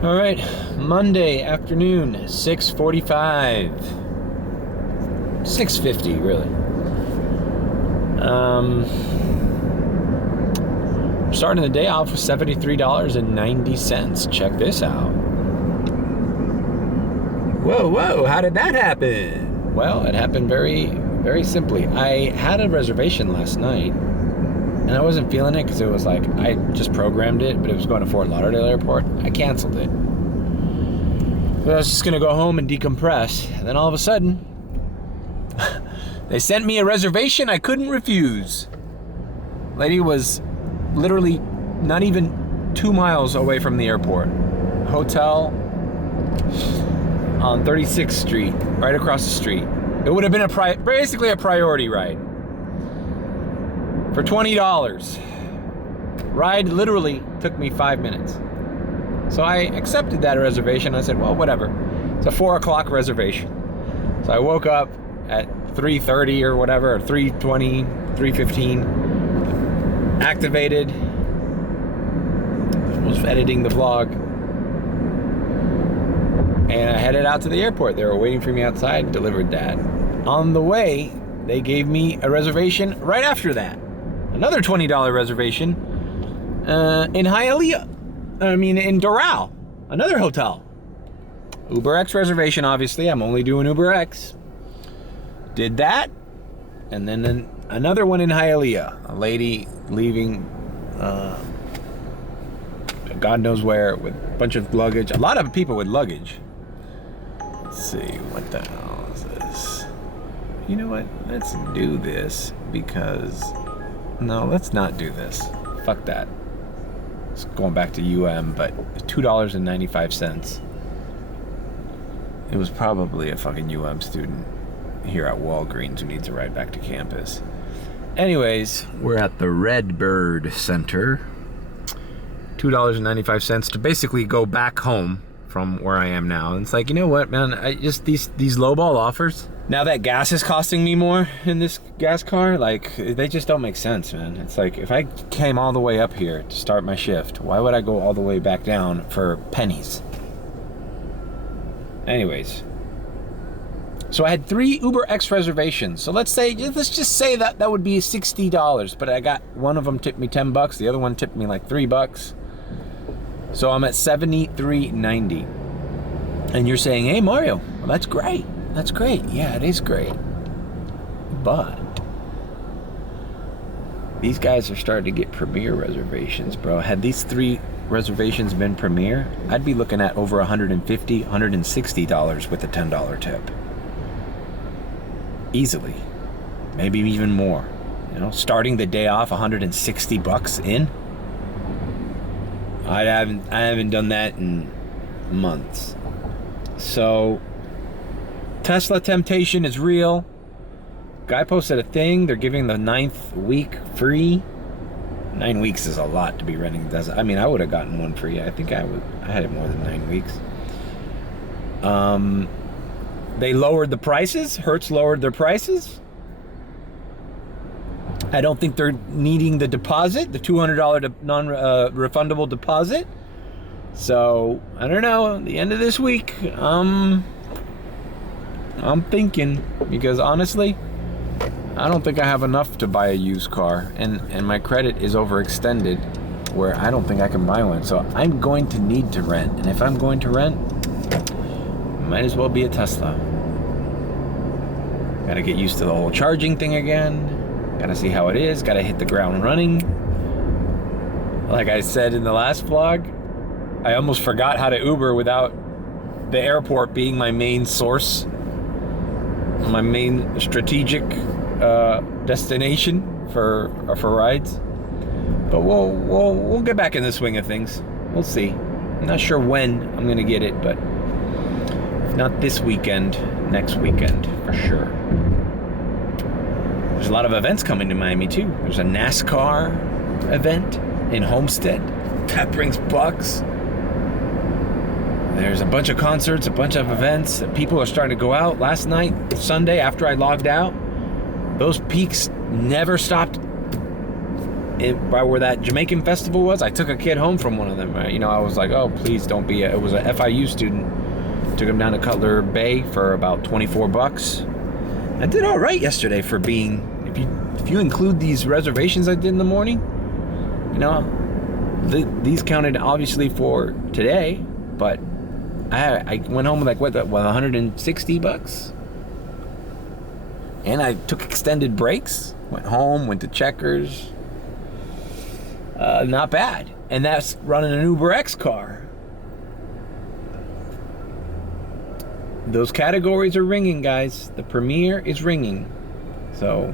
All right, Monday afternoon, 6:45, 6:50 really. Starting the day off with $73.90. Check this out. Whoa, how did that happen? Well, it happened very, very simply. I had a reservation last night, and I wasn't feeling it because it was like, I just programmed it, but it was going to Fort Lauderdale Airport. I canceled it. But I was just gonna go home and decompress. And then all of a sudden, they sent me a reservation I couldn't refuse. Lady was literally not even 2 miles away from the airport. Hotel on 36th Street, right across the street. It would have been basically a priority ride for $20. Ride literally took me 5 minutes. So I accepted that reservation. I said, well, whatever. It's a 4 o'clock reservation. So I woke up at 3:30 or whatever, or 3:20, 3:15, activated, was editing the vlog, and I headed out to the airport. They were waiting for me outside, delivered that. On the way, they gave me a reservation right after that. Another $20 reservation in in Doral, another hotel. UberX reservation, obviously. I'm only doing UberX. Did that, and then another one in Hialeah. A lady leaving, God knows where, with a bunch of luggage. A lot of people with luggage. Let's see, what the hell is this? You know what? Let's do this because... No, let's not do this. Fuck that. It's going back to UM, but $2.95. It was probably a fucking UM student here at Walgreens who needs a ride back to campus. Anyways, we're at the Redbird Center. $2.95 to basically go back home from where I am now. And it's like, you know what, man? I just these lowball offers. Now that gas is costing me more in this gas car, like, they just don't make sense, man. It's like, if I came all the way up here to start my shift, why would I go all the way back down for pennies? Anyways, so I had 3 UberX reservations. So let's just say that would be $60, but I got one of them tipped me $10, the other one tipped me like $3. So I'm at $73.90. And you're saying, hey Mario, well, that's great. That's great. Yeah, it is great. But these guys are starting to get premier reservations, bro. Had these 3 reservations been premier, I'd be looking at over $150, $160 with a $10 tip. Easily. Maybe even more. You know, starting the day off $160 in. I haven't done that in months. So Tesla temptation is real. Guy posted a thing. They're giving the 9th week free. 9 weeks is a lot to be renting a Tesla. I mean, I would have gotten one free. I think I had it more than 9 weeks. They lowered the prices. Hertz lowered their prices. I don't think they're needing the deposit, the $200 non-refundable deposit. So, I don't know. At the end of this week, I'm thinking, because honestly, I don't think I have enough to buy a used car, and my credit is overextended where I don't think I can buy one. So I'm going to need to rent, and if I'm going to rent, might as well be a Tesla. Gotta get used to the whole charging thing again. Gotta see how it is. Gotta hit the ground running. Like I said in the last vlog, I almost forgot how to Uber without the airport being my main source, my main strategic destination for rides. But we'll get back in the swing of things. We'll see. I'm not sure when I'm gonna get it, but if not this weekend, next weekend for sure. There's a lot of events coming to Miami too. There's a NASCAR event in Homestead. That brings bucks. There's a bunch of concerts, a bunch of events. People are starting to go out. Last night, Sunday, after I logged out, those piques never stopped by where that Jamaican festival was. I took a kid home from one of them. You know, I was like, oh, please don't be. It was a FIU student. Took him down to Cutler Bay for about $24. I did all right yesterday for being. If you include these reservations I did in the morning, you know, these counted obviously for today, but I went home with like what $160, and I took extended breaks. Went home, went to Checkers. Not bad, and that's running an Uber X car. Those categories are ringing, guys. The Premier is ringing. So,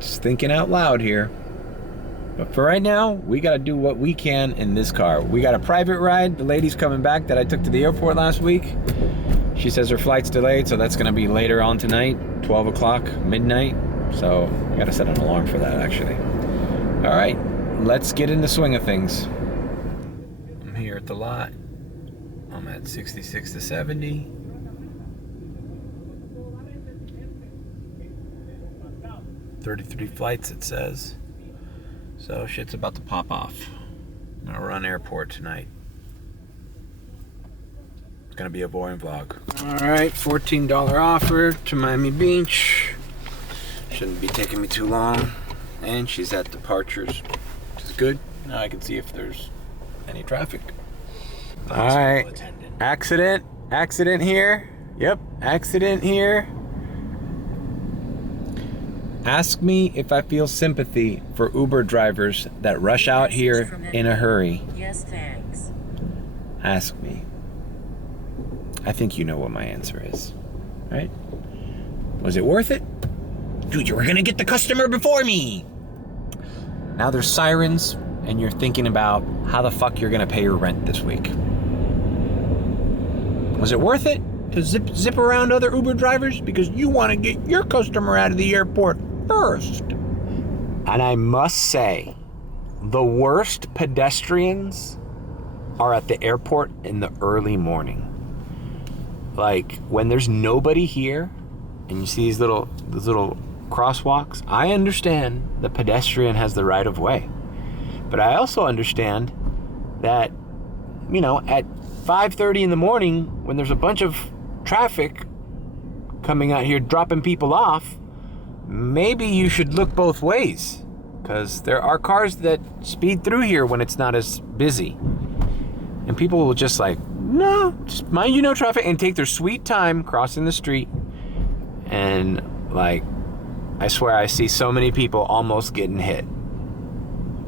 just thinking out loud here. But for right now, we got to do what we can in this car. We got a private ride. The lady's coming back that I took to the airport last week. She says her flight's delayed, so that's going to be later on tonight, 12 o'clock, midnight. So, I got to set an alarm for that, actually. All right, let's get in the swing of things. I'm here at the lot. I'm at 66 to 70. $33 flights, it says. So shit's about to pop off. I'm gonna run airport tonight. It's gonna be a boring vlog. All right, $14 offer to Miami Beach. Shouldn't be taking me too long. And she's at departures, which is good. Now I can see if there's any traffic. All right, accident here. Yep, accident here. Ask me if I feel sympathy for Uber drivers that rush out here in a hurry. Yes, thanks. Ask me. I think you know what my answer is, right? Was it worth it? Dude, you were gonna get the customer before me. Now there's sirens, and you're thinking about how the fuck you're gonna pay your rent this week. Was it worth it to zip around other Uber drivers because you want to get your customer out of the airport first? And I must say, the worst pedestrians are at the airport in the early morning. Like when there's nobody here and you see these little crosswalks, I understand the pedestrian has the right of way. But I also understand that, you know, at 5:30 in the morning when there's a bunch of traffic coming out here dropping people off, maybe you should look both ways, because there are cars that speed through here when it's not as busy, and people will just like, no, just mind you no traffic, and take their sweet time crossing the street. And like, I swear I see so many people almost getting hit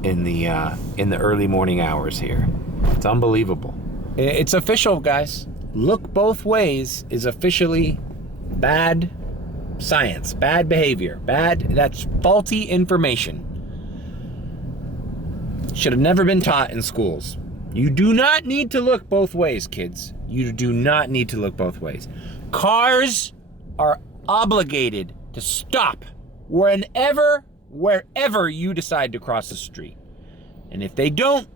in the early morning hours here. It's unbelievable. It's official, guys. Look both ways is officially bad science, bad behavior, that's faulty information. Should have never been taught in schools. You do not need to look both ways, kids. You do not need to look both ways. Cars are obligated to stop wherever you decide to cross the street. And if they don't,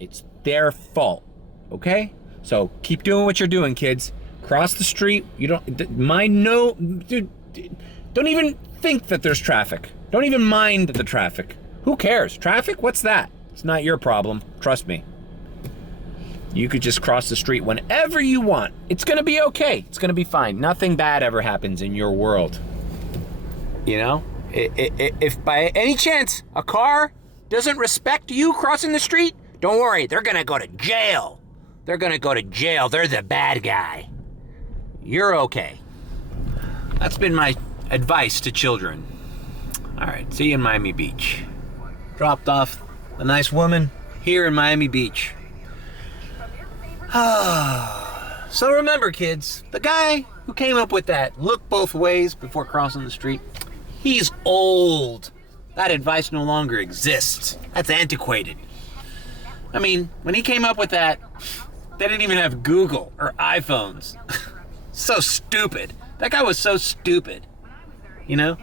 it's their fault. Okay? So keep doing what you're doing, kids. Cross the street. You don't mind dude, don't even think that there's traffic. Don't even mind the traffic. Who cares? Traffic? What's that? It's not your problem. Trust me. You could just cross the street whenever you want. It's gonna be okay. It's gonna be fine. Nothing bad ever happens in your world. You know? If by any chance a car doesn't respect you crossing the street, don't worry. They're gonna go to jail. They're gonna go to jail. They're the bad guy. You're okay. That's been my advice to children. All right, see you in Miami Beach. Dropped off a nice woman here in Miami Beach. So remember, kids, the guy who came up with that look both ways before crossing the street, he's old. That advice no longer exists. That's antiquated. I mean, when he came up with that, they didn't even have Google or iPhones. So stupid. That guy was so stupid. You know?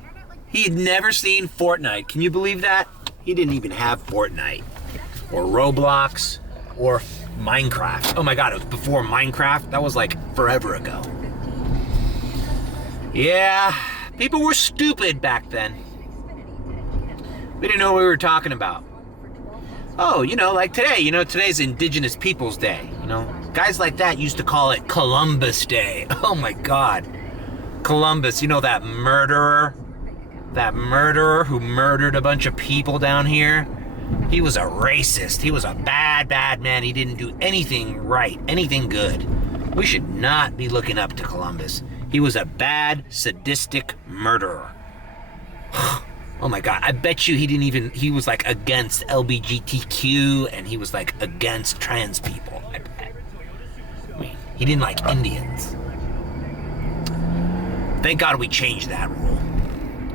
He had never seen Fortnite. Can you believe that? He didn't even have Fortnite. Or Roblox. Or Minecraft. Oh my god, it was before Minecraft? That was like forever ago. Yeah, people were stupid back then. We didn't know what we were talking about. Oh, like today, today's Indigenous Peoples Day, Guys like that used to call it Columbus Day. Oh my God. Columbus, that murderer? That murderer who murdered a bunch of people down here? He was a racist. He was a bad, bad man. He didn't do anything right, anything good. We should not be looking up to Columbus. He was a bad, sadistic murderer. Oh my God, I bet you he was like against LGBTQ and he was like against trans people. I mean, he didn't like Indians. Thank God we changed that rule.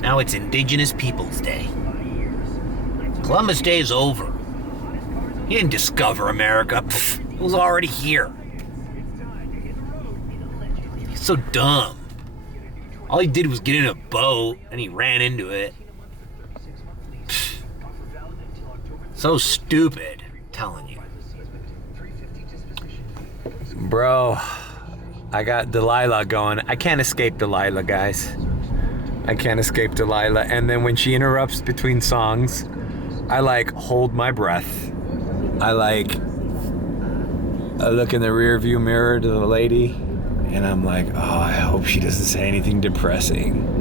Now it's Indigenous Peoples Day. Columbus Day is over. He didn't discover America. It was already here. He's so dumb. All he did was get in a boat and he ran into it. So stupid, I'm telling you. Bro, I got Delilah going. I can't escape Delilah, guys. I can't escape Delilah. And then when she interrupts between songs, I hold my breath. I look in the rear view mirror to the lady and I'm like, oh, I hope she doesn't say anything depressing.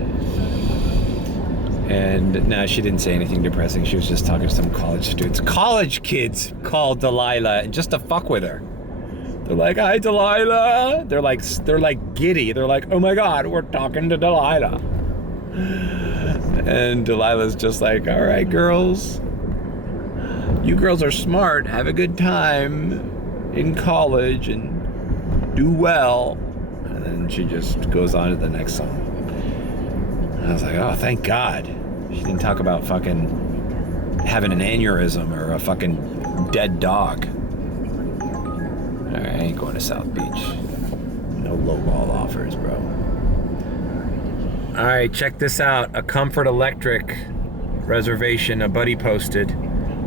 And no, she didn't say anything depressing. She was just talking to some college students. College kids called Delilah just to fuck with her. They're like, hi, Delilah. They're like giddy. They're like, oh my God, we're talking to Delilah. And Delilah's just like, all right, girls. You girls are smart. Have a good time in college and do well. And then she just goes on to the next song. I was like, oh, thank God. She didn't talk about fucking having an aneurysm or a fucking dead dog. All right, I ain't going to South Beach. No lowball offers, bro. All right, check this out. A Comfort Electric reservation a buddy posted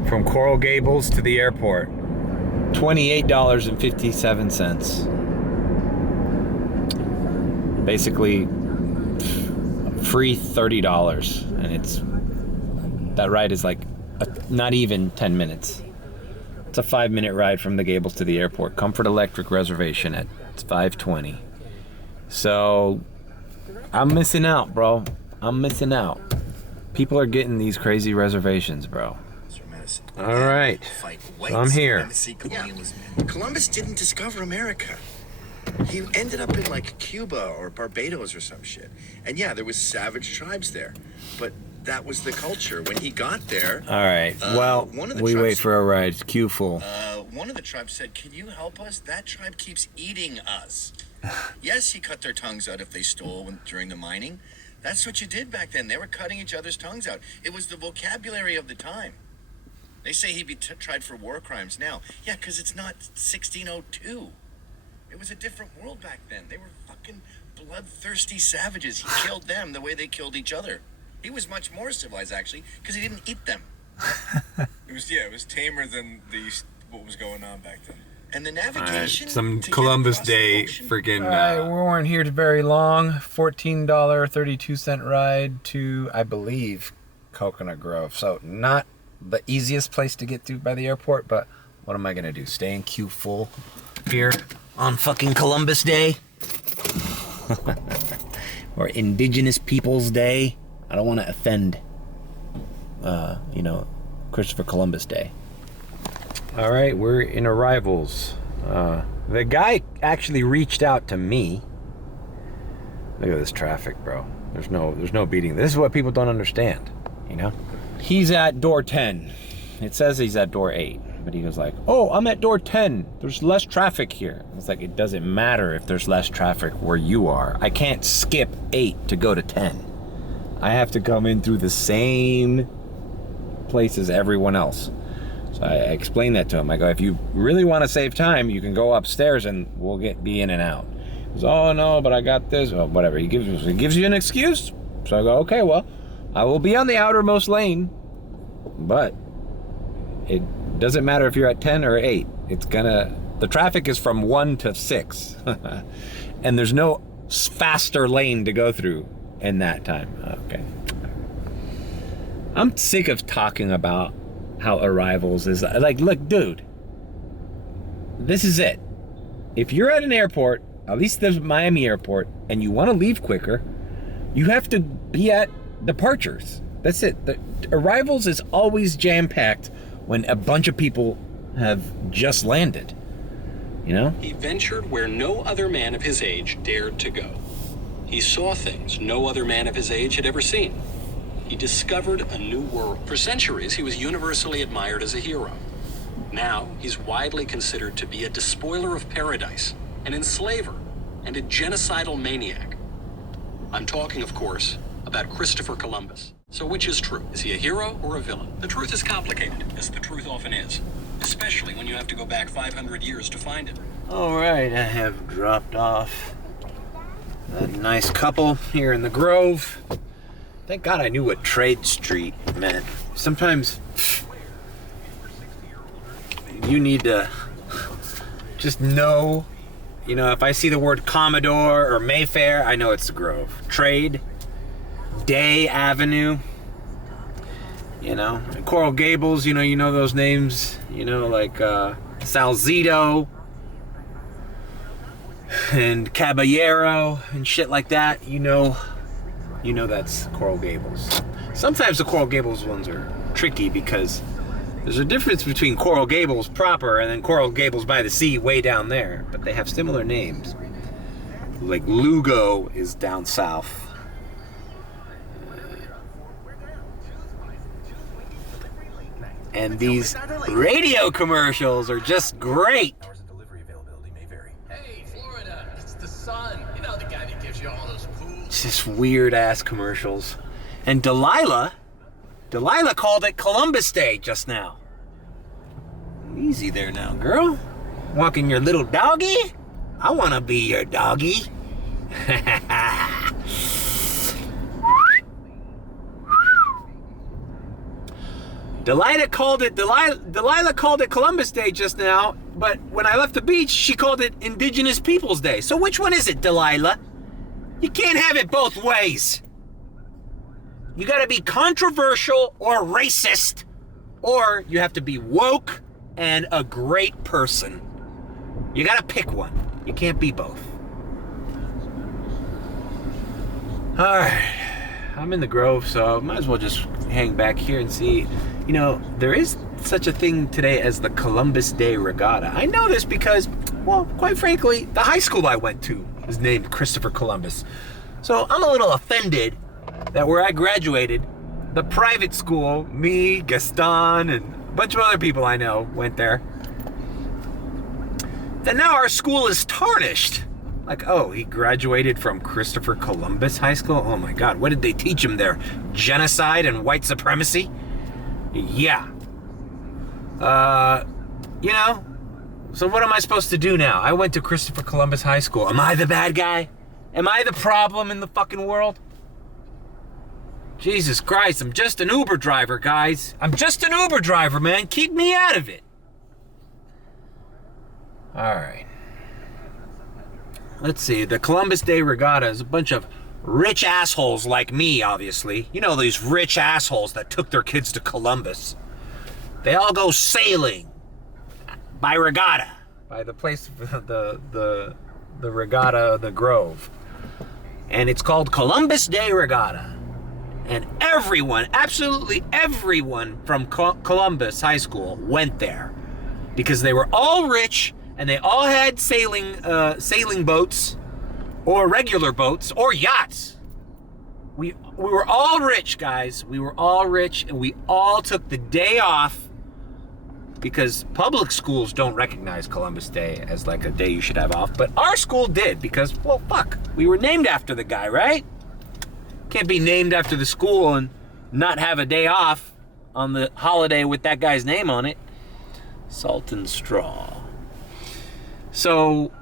from Coral Gables to the airport. $28.57. Basically, free $30, and that ride is not even 10 minutes. It's a 5-minute ride from the Gables to the airport. Comfort Electric reservation at 5:20. So I'm missing out, bro. I'm missing out. People are getting these crazy reservations, bro. All right, so I'm here. Yeah. Columbus didn't discover America. He ended up in Cuba or Barbados or some shit. And yeah, there was savage tribes there. But that was the culture. When he got there... All right, we wait for a ride. It's queue full. One of the tribes said, can you help us? That tribe keeps eating us. Yes, he cut their tongues out if they stole during the mining. That's what you did back then. They were cutting each other's tongues out. It was the vocabulary of the time. They say he'd be tried for war crimes now. Yeah, because it's not 1602. It was a different world back then. They were fucking bloodthirsty savages. He killed them the way they killed each other. He was much more civilized, actually, because he didn't eat them. It was tamer than what was going on back then. And the navigation... Some Columbus Day freaking... we weren't here very long. $14.32 ride to, I believe, Coconut Grove. So not the easiest place to get to by the airport, but what am I going to do? Stay in queue full here on fucking Columbus Day? Or Indigenous Peoples Day? I don't want to offend, Christopher Columbus Day. All right, we're in arrivals. The guy actually reached out to me. Look at this traffic, bro. There's no beating. This is what people don't understand, He's at door 10. It says he's at door 8, but he was like, oh, I'm at door 10. There's less traffic here. It's like, it doesn't matter if there's less traffic where you are. I can't skip 8 to go to 10. I have to come in through the same place as everyone else. So I explained that to him. I go, if you really want to save time, you can go upstairs and we'll be in and out. He goes, oh no, but I got this. Well, whatever. He gives you an excuse. So I go, okay, well, I will be on the outermost lane, but it doesn't matter if you're at 10 or 8. The traffic is from 1 to 6. And there's no faster lane to go through in that time. Okay. I'm sick of talking about how arrivals is like, look, dude, this is it. If you're at an airport, at least the Miami airport, and you want to leave quicker, you have to be at departures. That's it. The arrivals is always jam-packed when a bunch of people have just landed. You know? He ventured where no other man of his age dared to go. He saw things no other man of his age had ever seen. He discovered a new world. For centuries, he was universally admired as a hero. Now, he's widely considered to be a despoiler of paradise, an enslaver, and a genocidal maniac. I'm talking, of course, about Christopher Columbus. So which is true? Is he a hero or a villain? The truth is complicated, as the truth often is, especially when you have to go back 500 years to find it. All right, I have dropped off a nice couple here in the Grove. Thank God I knew what Trade Street meant. Sometimes you need to just know, you know, if I see the word Commodore or Mayfair, I know it's the Grove. Trade, Day Avenue, you know, and Coral Gables, you know those names, you know, like Salzito and Caballero and shit like that, you know that's Coral Gables. Sometimes the Coral Gables ones are tricky because there's a difference between Coral Gables proper and then Coral Gables by the sea way down there, but they have similar names. Like Lugo is down south. And these radio commercials are just great. Hours of delivery availability may vary. Hey, Florida, it's the sun. You know, the guy that gives you all those pools. It's just weird ass commercials. And Delilah called it Columbus Day just now. Easy there now, girl. Walking your little doggy? I want to be your doggy. Delilah called it Columbus Day just now, but when I left the beach, she called it Indigenous Peoples Day. So which one is it, Delilah? You can't have it both ways. You gotta be controversial or racist, or you have to be woke and a great person. You gotta pick one. You can't be both. Alright, I'm in the Grove, so I might as well just hang back here and see. You know, there is such a thing today as the Columbus Day Regatta. I know this because, well, quite frankly, the high school I went to is named Christopher Columbus. So I'm a little offended that where I graduated, the private school, me, Gaston, and a bunch of other people I know went there, that now our school is tarnished. Like, oh, he graduated from Christopher Columbus High School? Oh my God, what did they teach him there? Genocide and white supremacy? Yeah. You know, so what am I supposed to do now? I went to Christopher Columbus High School. Am I the bad guy? Am I the problem in the fucking world? Jesus Christ, I'm just an Uber driver, guys. I'm just an Uber driver, man. Keep me out of it. All right. Let's see. The Columbus Day Regatta is a bunch of rich assholes like me, obviously. You know, these rich assholes that took their kids to Columbus. They all go sailing by regatta, by the place, the regatta, the Grove. And it's called Columbus Day Regatta. And everyone, absolutely everyone from Columbus High School went there because they were all rich and they all had sailing boats or regular boats or yachts. We were all rich, guys. We were all rich, and we all took the day off because public schools don't recognize Columbus Day as like a day you should have off, but our school did because, well, fuck, we were named after the guy, right? Can't be named after the school and not have a day off on the holiday with that guy's name on it. Salt and straw. So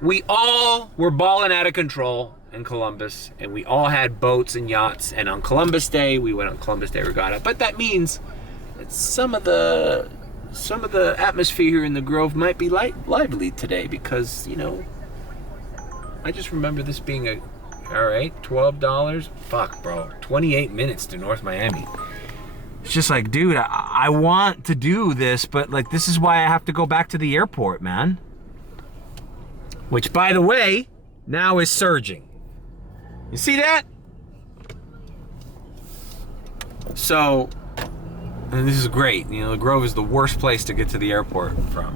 we all were balling out of control in Columbus, and we all had boats and yachts, and on Columbus Day we went on Columbus Day Regatta. But that means that some of the atmosphere here in the Grove might be lively today because, you know, I just remember this being all right, $12. Fuck, bro. 28 minutes to North Miami. It's just like, dude, I want to do this, but like, this is why I have to go back to the airport, man. Which, by the way, now is surging. You see that? So, and this is great. You know, the Grove is the worst place to get to the airport from.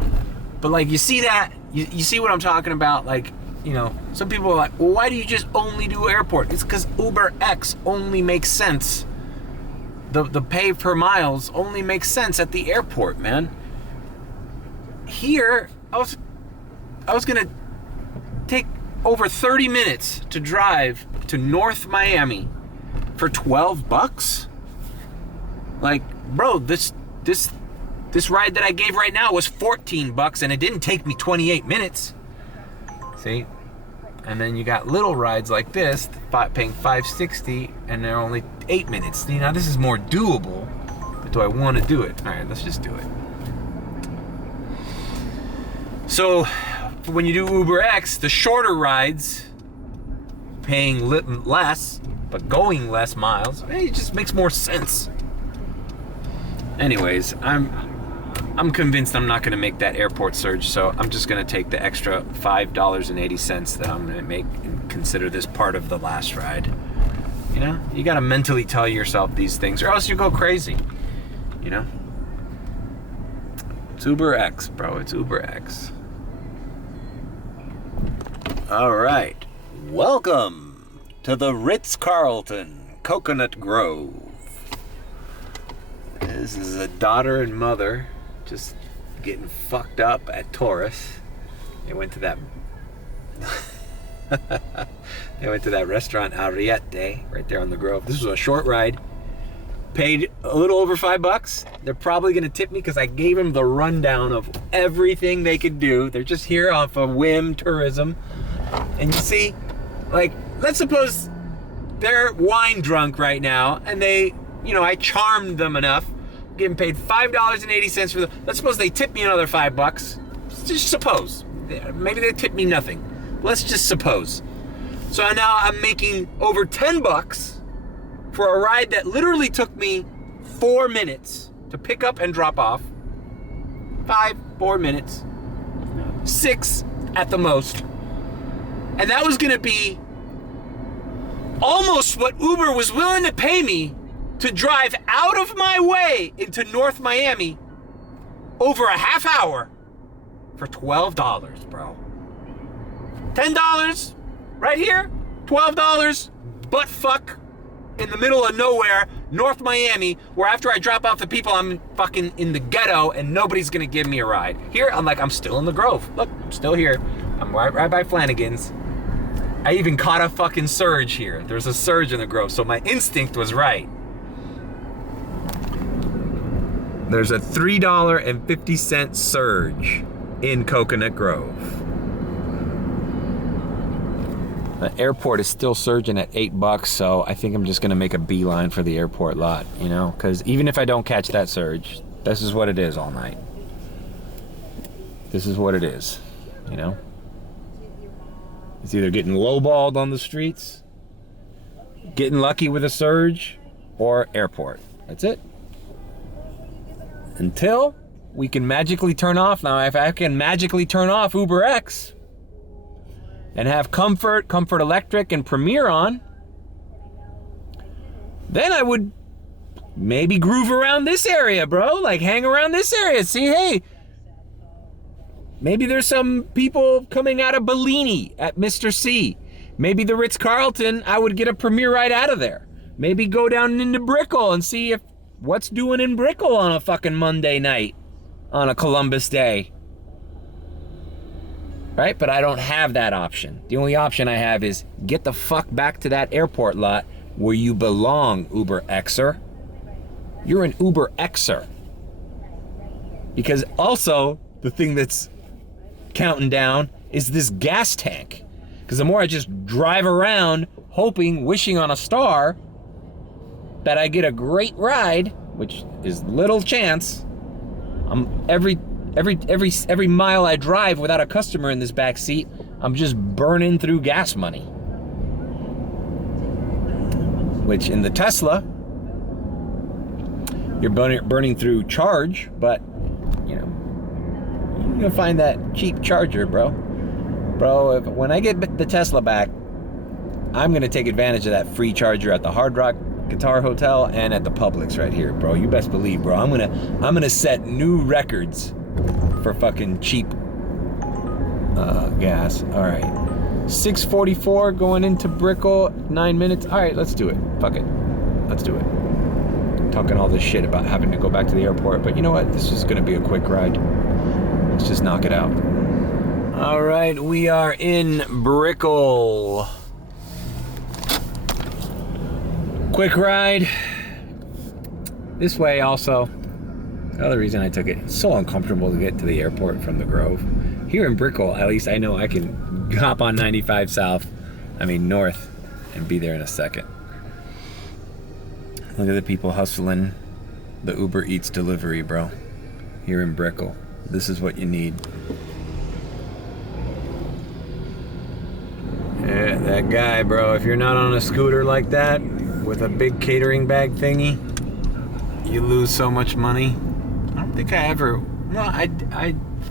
But like, you see that? You see what I'm talking about? Like, you know, some people are like, well, why do you just only do airport? It's because UberX only makes sense. The pay per miles only makes sense at the airport, man. Here, I was gonna take over 30 minutes to drive to North Miami for $12. Like, bro, this ride that I gave right now was $14 and it didn't take me 28 minutes. See? And then you got little rides like this, paying $5.60, and they're only 8 minutes. You know, this is more doable, but do I want to do it? All right, let's just do it. So, when you do UberX, the shorter rides, paying less, but going less miles, it just makes more sense. Anyways, I'm convinced I'm not going to make that airport surge, so I'm just going to take the extra $5.80 that I'm going to make and consider this part of the last ride. You know, you got to mentally tell yourself these things, or else you go crazy. You know, it's UberX, bro. It's UberX. All right, welcome to the Ritz-Carlton Coconut Grove. This is a daughter and mother just getting fucked up at Taurus. They went to that restaurant Ariete right there on the Grove. This was a short ride. Paid a little over $5. They're probably gonna tip me because I gave them the rundown of everything they could do. They're just here off of whim tourism. And you see, like, let's suppose they're wine drunk right now and they, you know, I charmed them enough, getting paid $5.80 for them. Let's suppose they tip me another $5. Just suppose. Maybe they tip me nothing. Let's just suppose. So now I'm making over $10 for a ride that literally took me 4 minutes to pick up and drop off. 4 minutes. 6 at the most. And that was gonna be almost what Uber was willing to pay me to drive out of my way into North Miami over a half hour for $12, bro. $10 right here, $12 butt fuck in the middle of nowhere, North Miami, where after I drop off the people, I'm fucking in the ghetto and nobody's gonna give me a ride. Here, I'm still in the Grove. Look, I'm still here. I'm right by Flanagan's. I even caught a fucking surge here. There's a surge in the Grove, so my instinct was right. There's a $3.50 surge in Coconut Grove. The airport is still surging at $8, so I think I'm just gonna make a beeline for the airport lot, you know? Because even if I don't catch that surge, this is what it is all night. This is what it is, you know? It's either getting lowballed on the streets, getting lucky with a surge, or airport. That's it. Until we can magically turn off. Now, if I can magically turn off UberX and have Comfort Electric, and Premier on, then I would maybe groove around this area, bro. Like, hang around this area. See, hey, maybe there's some people coming out of Bellini at Mr. C. Maybe the Ritz-Carlton, I would get a Premier right out of there. Maybe go down into Brickell and see if what's doing in Brickell on a fucking Monday night, on a Columbus Day. Right? But I don't have that option. The only option I have is get the fuck back to that airport lot where you belong, UberXer. You're an UberXer. Because also, the thing that's counting down is this gas tank. Because the more I just drive around hoping, wishing on a star that I get a great ride, which is little chance, every mile I drive without a customer in this back seat, I'm just burning through gas money. Which in the Tesla, you're burning through charge, but you know, you're gonna find that cheap charger, bro. Bro, when I get the Tesla back, I'm gonna take advantage of that free charger at the Hard Rock Guitar Hotel and at the Publix right here, bro. You best believe, bro. I'm gonna set new records for fucking cheap gas. All right, 6:44 going into Brickell, 9 minutes. All right, let's do it. Fuck it, let's do it. Talking all this shit about having to go back to the airport, but you know what? This is gonna be a quick ride. Let's just knock it out. All right, we are in Brickell. Quick ride. This way also. The other reason I took it, it's so uncomfortable to get to the airport from the Grove. Here in Brickell, at least I know I can hop on 95 South, north, and be there in a second. Look at the people hustling the Uber Eats delivery, bro. Here in Brickell. This is what you need. Yeah, that guy, bro. If you're not on a scooter like that, with a big catering bag thingy, you lose so much money. I don't think I ever... No,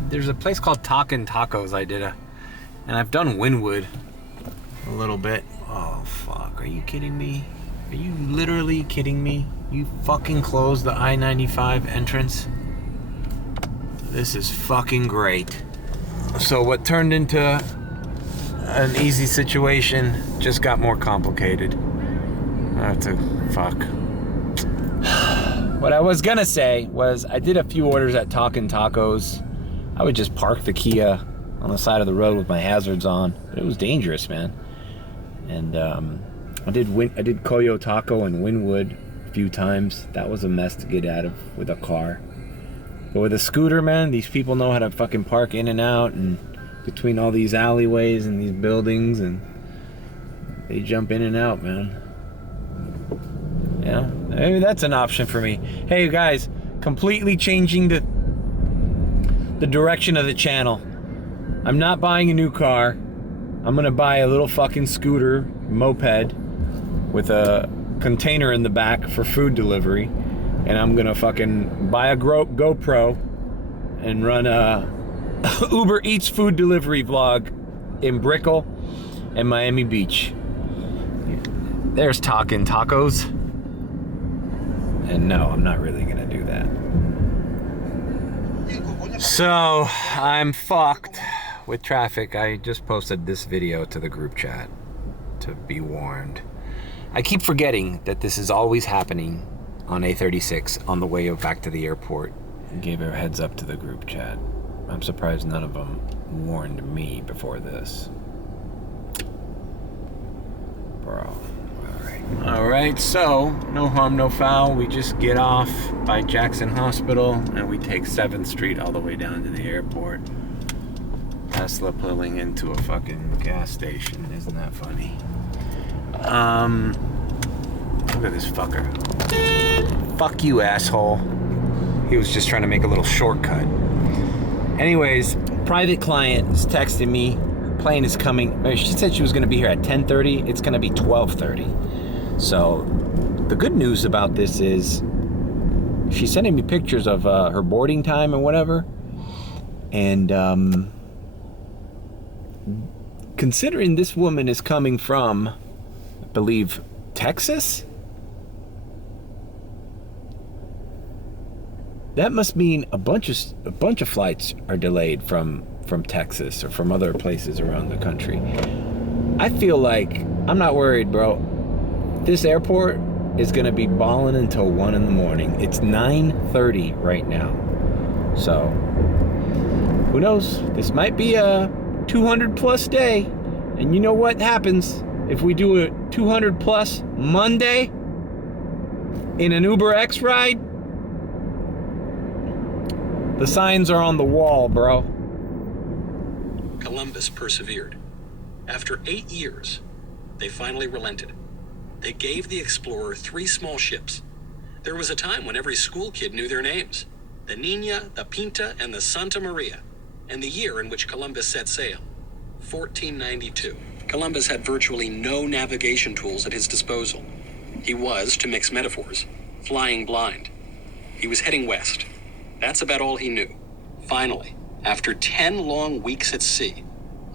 there's a place called Talkin' Tacos I did and I've done Wynwood a little bit. Oh, fuck. Are you kidding me? Are you literally kidding me? You fucking closed the I-95 entrance? This is fucking great. So what turned into an easy situation just got more complicated. That's a fuck. What I was gonna say was I did a few orders at Talkin' Tacos. I would just park the Kia on the side of the road with my hazards on. But it was dangerous, man. And I did Koyo Taco and Wynwood a few times. That was a mess to get out of with a car. But with a scooter, man, these people know how to fucking park in and out and between all these alleyways and these buildings, and they jump in and out, man. Yeah, maybe that's an option for me. Hey guys, completely changing the direction of the channel. I'm not buying a new car. I'm gonna buy a little fucking scooter, moped, with a container in the back for food delivery, and I'm gonna fucking buy a GoPro and run a Uber Eats food delivery vlog in Brickell and Miami Beach. There's Talkin' Tacos. And no, I'm not really gonna do that. So, I'm fucked with traffic. I just posted this video to the group chat to be warned. I keep forgetting that this is always happening on A36 on the way back to the airport. I gave a heads up to the group chat. I'm surprised none of them warned me before this. Bro. Alright, so no harm, no foul. We just get off by Jackson Hospital and we take 7th Street all the way down to the airport. Tesla pulling into a fucking gas station. Isn't that funny? Look at this fucker. Fuck you, asshole. He was just trying to make a little shortcut. Anyways, private client is texting me. Plane is coming. She said she was going to be here at 10:30. It's going to be 12:30. So the good news about this is she's sending me pictures of her boarding time and whatever. And considering this woman is coming from, I believe, Texas, that must mean a bunch of flights are delayed from Texas or from other places around the country. I feel like I'm not worried, bro. This airport is gonna be balling until 1 in the morning. It's 9:30 right now. So who knows? This might be a 200 plus day. And you know what happens if we do a 200 plus Monday in an Uber X ride? The signs are on the wall, bro. Columbus persevered. After 8 years, they finally relented. They gave the explorer 3 small ships. There was a time when every school kid knew their names: the Nina, the Pinta, and the Santa Maria, and the year in which Columbus set sail, 1492. Columbus had virtually no navigation tools at his disposal. He was, to mix metaphors, flying blind. He was heading west. That's about all he knew. Finally, after 10 long weeks at sea,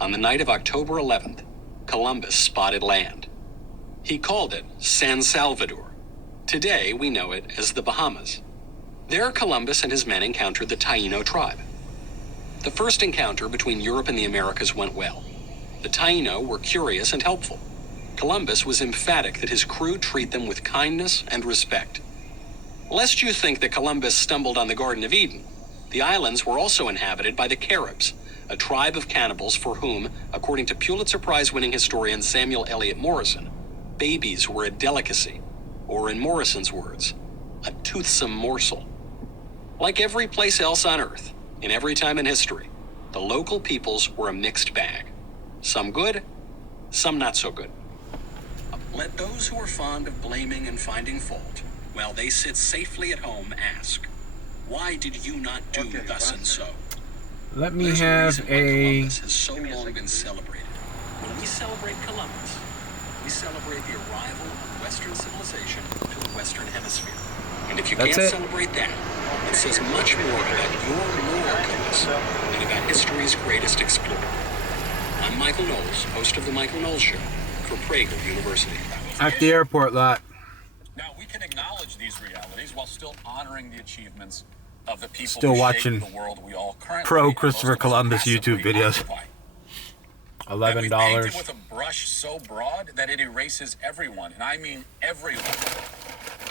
on the night of October 11th, Columbus spotted land. He called it San Salvador. Today, we know it as the Bahamas. There, Columbus and his men encountered the Taino tribe. The first encounter between Europe and the Americas went well. The Taino were curious and helpful. Columbus was emphatic that his crew treat them with kindness and respect. Lest you think that Columbus stumbled on the Garden of Eden, the islands were also inhabited by the Caribs, a tribe of cannibals for whom, according to Pulitzer Prize-winning historian Samuel Eliot Morison, babies were a delicacy, or in Morison's words, a toothsome morsel. Like every place else on Earth, in every time in history, the local peoples were a mixed bag. Some good, some not so good. Let those who are fond of blaming and finding fault, while they sit safely at home, ask, why did you not do thus and so? Let me There's have reason why a... Columbus has so long been celebrated. When we celebrate Columbus, we celebrate the arrival of Western civilization to the Western Hemisphere. And if you That's can't it. celebrate that, it says much more about your moral compass than about history's greatest explorer. I'm Michael Knowles, host of The Michael Knowles Show for Prager University. At the airport lot. Now, we can acknowledge these realities while still honoring the achievements of the people Still who watching shaped the world we all currently pro and Christopher most of us Columbus YouTube passively videos. occupy. $11. That we've painted with a brush so broad that it erases everyone, and I mean everyone.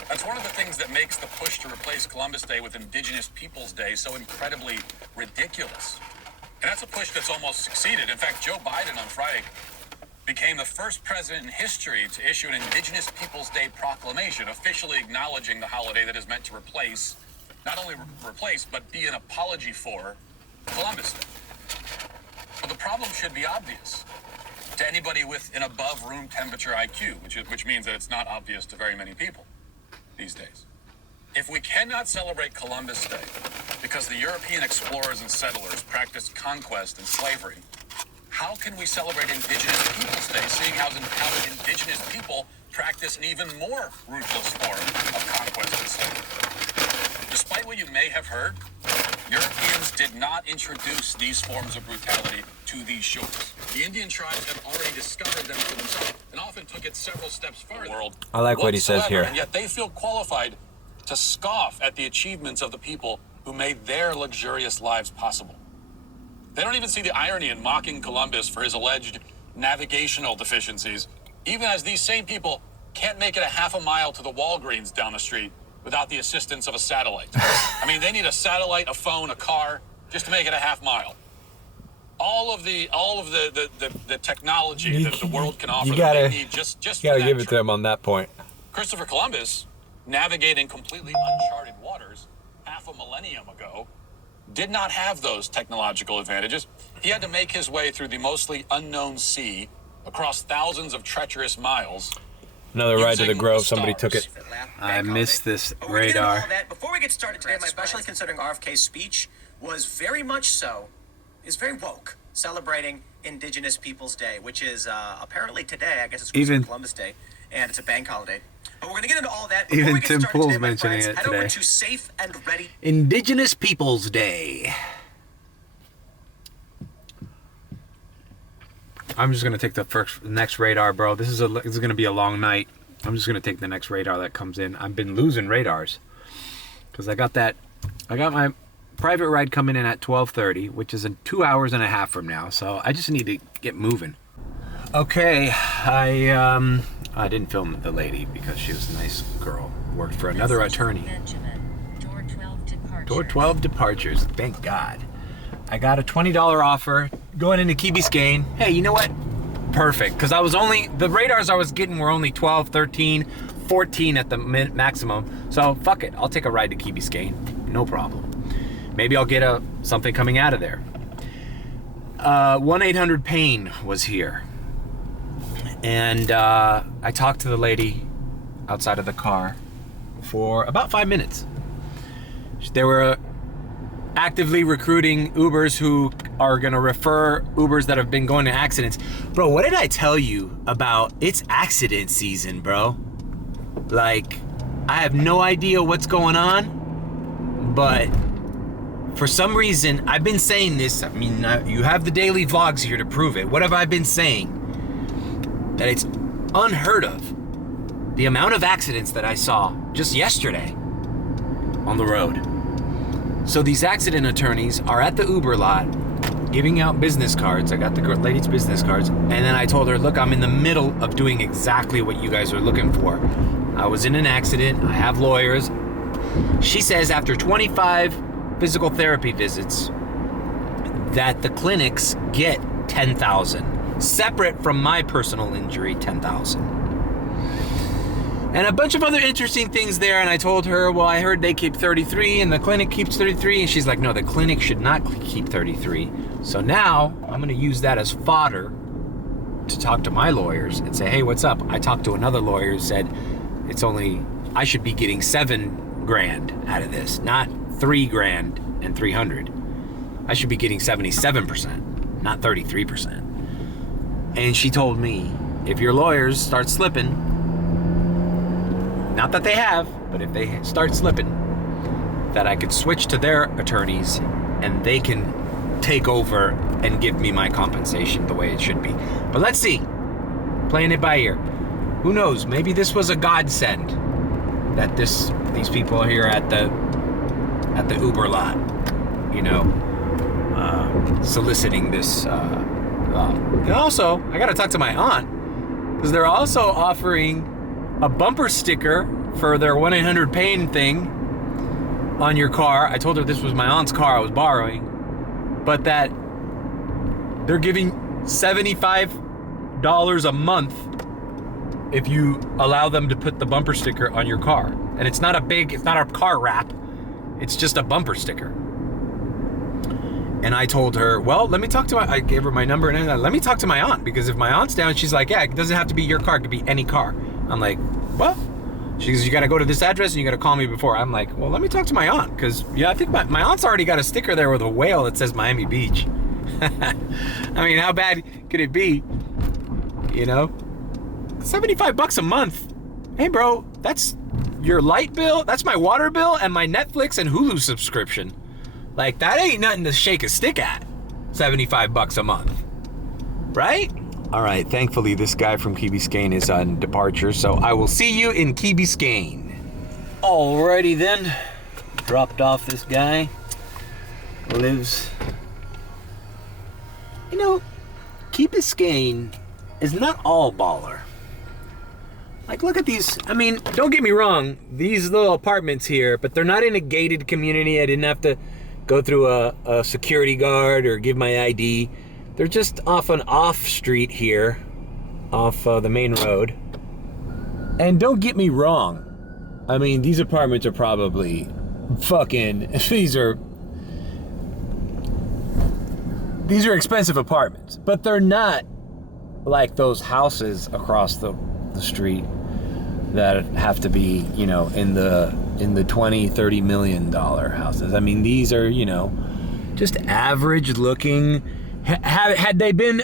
That's one of the things that makes the push to replace Columbus Day with Indigenous Peoples Day so incredibly ridiculous. And that's a push that's almost succeeded. In fact, Joe Biden on Friday became the first president in history to issue an Indigenous Peoples Day proclamation, officially acknowledging the holiday that is meant to replace, not only replace, but be an apology for Columbus Day. But the problem should be obvious to anybody with an above room temperature IQ, which means that it's not obvious to very many people these days. If we cannot celebrate Columbus Day because the European explorers and settlers practiced conquest and slavery, how can we celebrate Indigenous Peoples Day, seeing how Indigenous people practice an even more ruthless form of conquest and slavery? Despite what you may have heard, Europeans did not introduce these forms of brutality to these shores. The Indian tribes have already discovered them for themselves and often took it several steps farther. I like what he says here. And yet they feel qualified to scoff at the achievements of the people who made their luxurious lives possible. They don't even see the irony in mocking Columbus for his alleged navigational deficiencies, even as these same people can't make it a half a mile to the Walgreens down the street without the assistance of a satellite. I mean, they need a satellite, a phone, a car, just to make it a half mile. All of the technology that the world can offer, they need just You for gotta that give it trip. to him on that point. Christopher Columbus, navigating completely uncharted waters half a millennium ago, did not have those technological advantages. He had to make his way through the mostly unknown sea across thousands of treacherous miles. Another ride to the using Grove. Somebody took it. I missed this But we're gonna get into radar. all that. Before we get started today, especially considering RFK's speech was very much so, is very woke, celebrating Indigenous Peoples Day, which is apparently today. I guess it's Even- Columbus Day, and it's a bank holiday. But we're gonna get into all that. Before Even we get Tim started Pool's today, my mentioning friends, it head over today. to Safe and Ready. Indigenous Peoples Day. I'm just gonna take the next radar, bro. This is gonna be a long night. I'm just gonna take the next radar that comes in. I've been losing radars because I got my private ride coming in at 12:30, which is in 2 hours and a half from now. So I just need to get moving. Okay, I didn't film the lady because she was a nice girl. Worked for another attorney. Door 12 departures. Door 12 departures. Thank God. I got a $20 offer going into Key Biscayne. Hey, you know what? Perfect. Because the radars I was getting were only 12, 13, 14 at the maximum. So fuck it. I'll take a ride to Key Biscayne. No problem. Maybe I'll get something coming out of there. 1-800-PAIN was here. And I talked to the lady outside of the car for about 5 minutes. They were actively recruiting Ubers who are gonna refer Ubers that have been going to accidents. Bro, what did I tell you about it's accident season, bro? Like, I have no idea what's going on. But for some reason, I've been saying this. I mean, you have the daily vlogs here to prove it. What have I been saying? That it's unheard of. The amount of accidents that I saw just yesterday on the road. So these accident attorneys are at the Uber lot giving out business cards. I got the lady's business cards. And then I told her, look, I'm in the middle of doing exactly what you guys are looking for. I was in an accident. I have lawyers. She says after 25 physical therapy visits that the clinics get $10,000. Separate from my personal injury, $10,000. And a bunch of other interesting things there. And I told her, well, I heard they keep 33 and the clinic keeps 33. And she's like, no, the clinic should not keep 33. So now I'm going to use that as fodder to talk to my lawyers and say, hey, what's up? I talked to another lawyer who said I should be getting $7,000 out of this, not $3,000 and $300. I should be getting 77%, not 33%. And she told me, if your lawyers start slipping, not that they have, but if they start slipping, that I could switch to their attorneys and they can take over and give me my compensation the way it should be. But let's see. Playing it by ear. Who knows? Maybe this was a godsend that these people here at the Uber lot, soliciting this. And also, I got to talk to my aunt because they're also offering a bumper sticker for their 1-800-PAIN thing on your car. I told her this was my aunt's car I was borrowing, but that they're giving $75 a month if you allow them to put the bumper sticker on your car. And it's not a car wrap, it's just a bumper sticker. And I told her, well, I gave her my number and let me talk to my aunt, because if my aunt's down, she's like, yeah, it doesn't have to be your car, it could be any car. I'm like, what? She goes, you got to go to this address and you got to call me before. I'm like, well, let me talk to my aunt, because I think my aunt's already got a sticker there with a whale that says Miami Beach. I mean, how bad could it be? $75 a month. Hey, bro, that's your light bill. That's my water bill and my Netflix and Hulu subscription. Like, that ain't nothing to shake a stick at. $75 a month, right? All right, thankfully this guy from Key Biscayne is on departure, so I will see you in Key Biscayne. Alrighty then, dropped off this guy. Lives, Key Biscayne is not all baller. Like, look at these. I mean, don't get me wrong, these little apartments here, but they're not in a gated community. I didn't have to go through a security guard or give my ID. They're just off an off street here, off the main road. And don't get me wrong, I mean, these apartments are probably these are expensive apartments, but they're not like those houses across the street that have to be, in the $20-30 million houses. I mean, these are, just average looking. Had they been,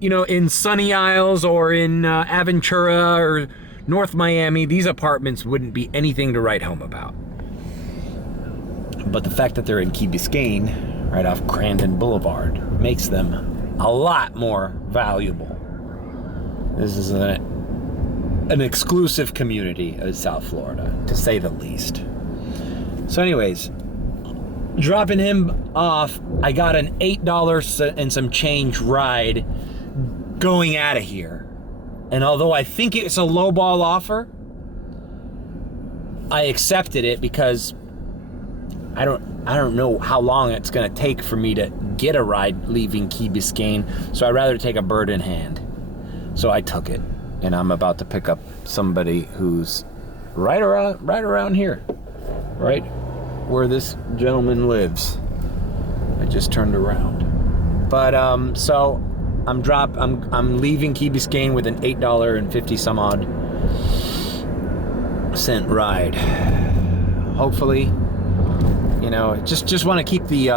in Sunny Isles or in Aventura or North Miami, these apartments wouldn't be anything to write home about. But the fact that they're in Key Biscayne, right off Crandon Boulevard, makes them a lot more valuable. This is an exclusive community of South Florida, to say the least. So anyways, dropping him off, I got an $8 and some change ride going out of here. And although I think it's a lowball offer, I accepted it because I don't know how long it's gonna take for me to get a ride leaving Key Biscayne, so I'd rather take a bird in hand. So I took it, and I'm about to pick up somebody who's right around here, right where this gentleman lives. I just turned around. But so I'm leaving Key Biscayne with an $8.50 some odd cent ride. Hopefully, just want to keep the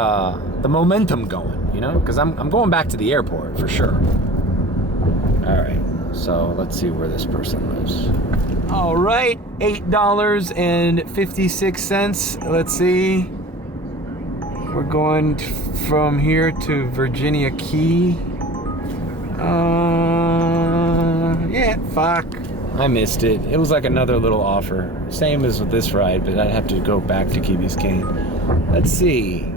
momentum going, because I'm going back to the airport for sure. All right, so let's see where this person lives. All right, $8.56. Let's see. We're going from here to Virginia Key. Yeah, fuck. I missed it. It was like another little offer. Same as with this ride, but I'd have to go back to Key Biscayne. Let's see.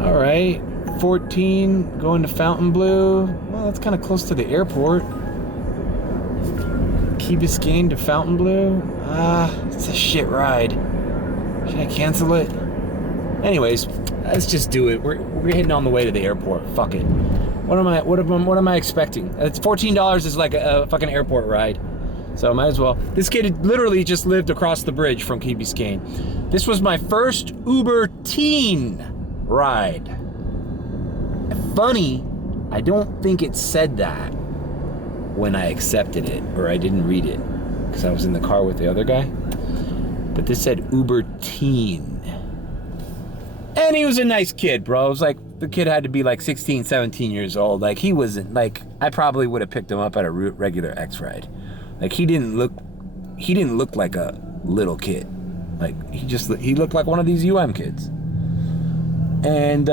All right, 14, going to Fontainebleau. Well, that's kind of close to the airport. Key Biscayne to Fontainebleau. It's a shit ride. Should I cancel it? Anyways, let's just do it. We're heading on the way to the airport. Fuck it. What am I expecting? It's $14 is like a fucking airport ride. So might as well. This kid literally just lived across the bridge from Key Biscayne. This was my first Uber teen ride. Funny, I don't think it said that when I accepted it, or I didn't read it because I was in the car with the other guy. But this said Uber teen. And he was a nice kid, bro. It was like, the kid had to be like 16, 17 years old. Like, he wasn't, like, I probably would have picked him up at a regular X ride. Like, he didn't look like a little kid. Like, he looked like one of these UM kids. And,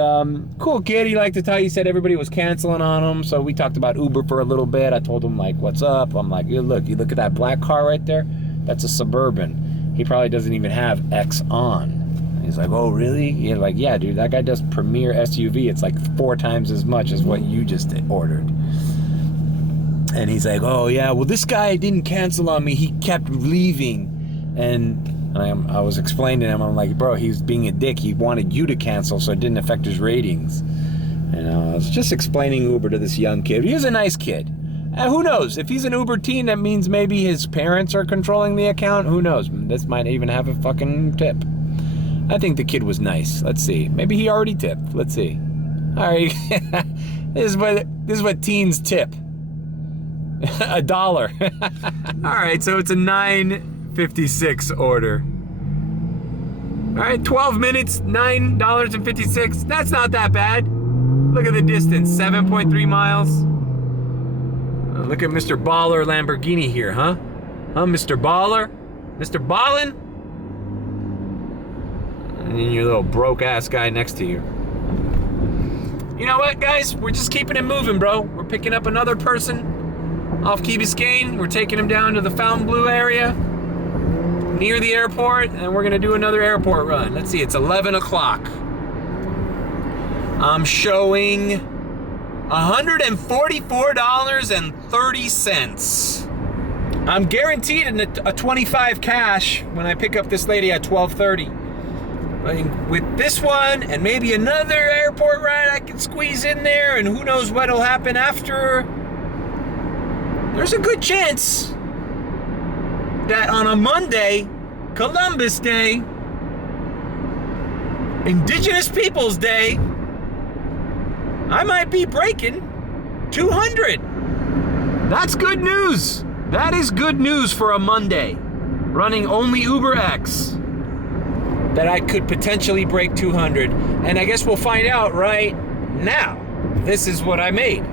cool kid. He liked to tell you, he said everybody was canceling on him. So we talked about Uber for a little bit. I told him, like, what's up? I'm like, you look at that black car right there? That's a Suburban. He probably doesn't even have X on. He's like, oh, really? You're like, yeah, dude, that guy does premier SUV. It's like 4 times as much as what you just ordered. And he's like, oh, yeah, well, this guy didn't cancel on me. He kept leaving. And I was explaining to him, I'm like, bro, he was being a dick. He wanted you to cancel, so it didn't affect his ratings. And I was just explaining Uber to this young kid. He was a nice kid. Who knows? If he's an Uber teen, that means maybe his parents are controlling the account. Who knows? This might even have a fucking tip. I think the kid was nice. Let's see. Maybe he already tipped. Let's see. All right. This is what teens tip. $1. All right, so it's a $9.56 order. All right, 12 minutes, $9.56. That's not that bad. Look at the distance, 7.3 miles. Look at Mr. Baller Lamborghini here, huh? Huh, Mr. Baller? Mr. Ballin'? And then your little broke-ass guy next to you. You know what, guys? We're just keeping it moving, bro. We're picking up another person off Key Biscayne. We're taking him down to the Fontainebleau area near the airport, and we're going to do another airport run. Let's see, it's 11 o'clock. I'm showing $144.30. I'm guaranteed a 25 cash when I pick up this lady at 12:30. With this one and maybe another airport ride I can squeeze in there, and who knows what'll happen after. There's a good chance that on a Monday, Columbus Day, Indigenous Peoples Day, I might be breaking 200. That's good news. That is good news for a Monday. Running only Uber X. That I could potentially break 200. And I guess we'll find out right now. This is what I made.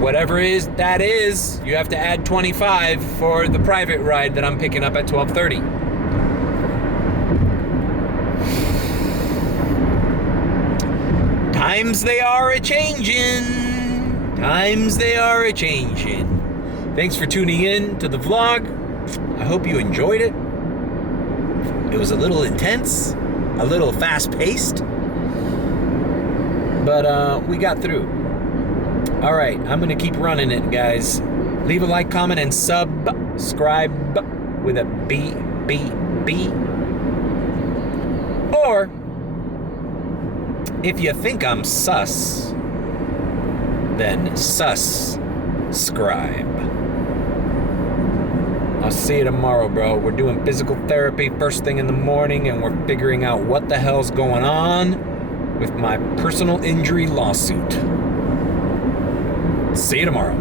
Whatever that is, you have to add 25 for the private ride that I'm picking up at 12:30. Times they are a-changin'. Times they are a-changin'. Thanks for tuning in to the vlog. I hope you enjoyed it. It was a little intense, a little fast-paced, but we got through. All right, I'm gonna keep running it, guys. Leave a like, comment, and subscribe with a B. Or, if you think I'm sus, then subscribe. I'll see you tomorrow, bro. We're doing physical therapy first thing in the morning, and we're figuring out what the hell's going on with my personal injury lawsuit. See you tomorrow.